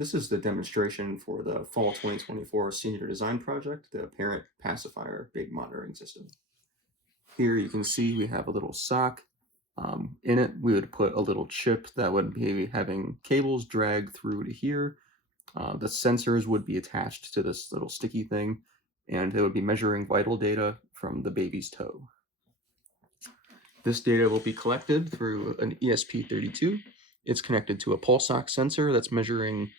This is the demonstration for the Fall 2024 Senior Design Project, the Parent Pacifier Big Monitoring System. Here you can see we have a little sock. In it, we would put a little chip that would be having cables drag through to here. The sensors would be attached to this little sticky thing, and it would be measuring vital data from the baby's toe. This data will be collected through an ESP32. It's connected to a pulse ox sensor that's measuring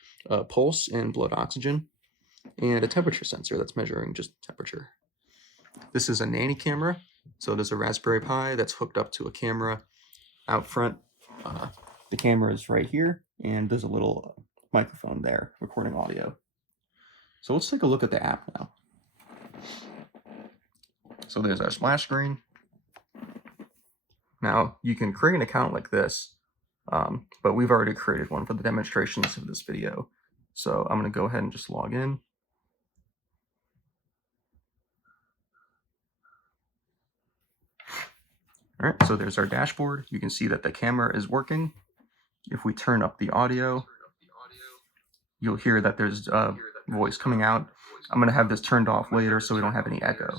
pulse and blood oxygen, and a temperature sensor that's measuring just temperature. This is a nanny camera, so there's a Raspberry Pi that's hooked up to a camera out front. The camera is right here, and there's a little microphone there recording audio. So let's take a look at the app now. So there's our splash screen. Now you can create an account like this, but we've already created one for the demonstrations of this video. So I'm going to go ahead and just log in. All right, so there's our dashboard. You can see that the camera is working. If we turn up the audio, you'll hear that there's a voice coming out. I'm going to have this turned off later so we don't have any echo.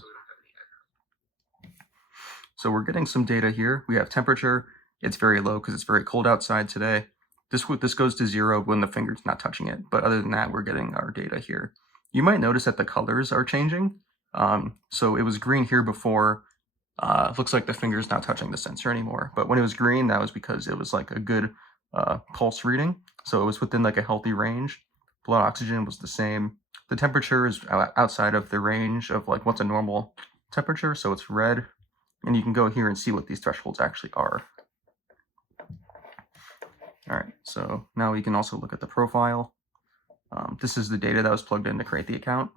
So we're getting some data here. We have temperature. It's very low because it's very cold outside today. This goes to 0 when the finger's not touching it. But other than that, we're getting our data here. You might notice that the colors are changing. So it was green here before. It looks like the finger's not touching the sensor anymore. But when it was green, that was because it was like a good pulse reading. So it was within like a healthy range. Blood oxygen was the same. The temperature is outside of the range of like what's a normal temperature. So it's red. And you can go here and see what these thresholds actually are. All right, so now we can also look at the profile. This is the data that was plugged in to create the account.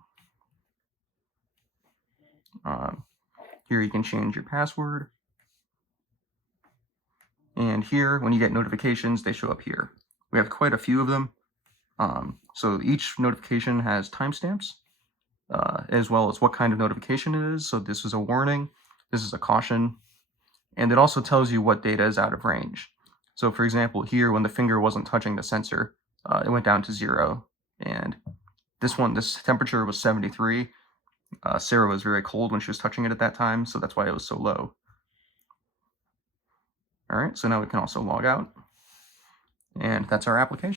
Here you can change your password. And here, when you get notifications, they show up here. We have quite a few of them. So each notification has timestamps, as well as what kind of notification it is. So this is a warning. This is a caution, and it also tells you what data is out of range. So for example, here when the finger wasn't touching the sensor, it went down to 0, and this temperature was 73. Sarah was very cold when she was touching it at that time, so that's why it was so low. All right, so now we can also log out, and that's our application.